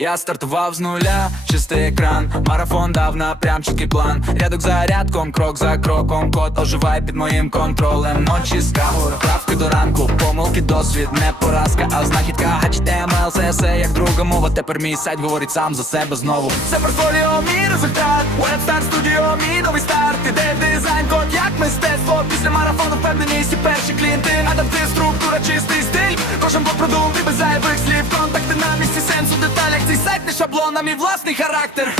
Я стартував з нуля, чистий екран, марафон дав напрям, чіткий план. Рядок за рядком, крок за кроком, код оживає під моїм контролем. Ночі з кавою, правки до ранку, помилки, досвід, не поразка, а знахідка HTML, CSS, як друга мова, тепер мій сайт говорить сам за себе знову. Це портфоліо, мій результат, Webstar Studio, мій новий старт. Іде дизайн, код як мистецтво. Після марафону впевненість і перші клієнти. Адапти, структура, чистий стиль. Кожен блок продуманий без деталях Цей сайт не шаблон, а власний характер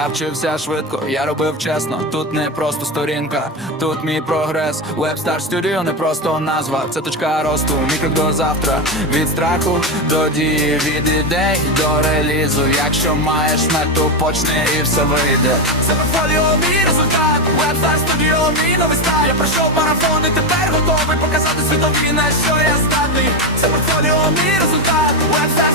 Я вчився швидко, я робив чесно. Тут не просто сторінка, тут мій прогрес. Webstar Studio не просто назва, це точка росту. Мій крок до завтра. Від страху до дії, від ідей до релізу. Якщо маєш мету, почни і все вийде. Це портфоліо, мій результат. Webstar Studio, мій новий старт. Я пройшов марафон і тепер готовий показати світові, на що я здатний. Це портфоліо, мій результат. Webstar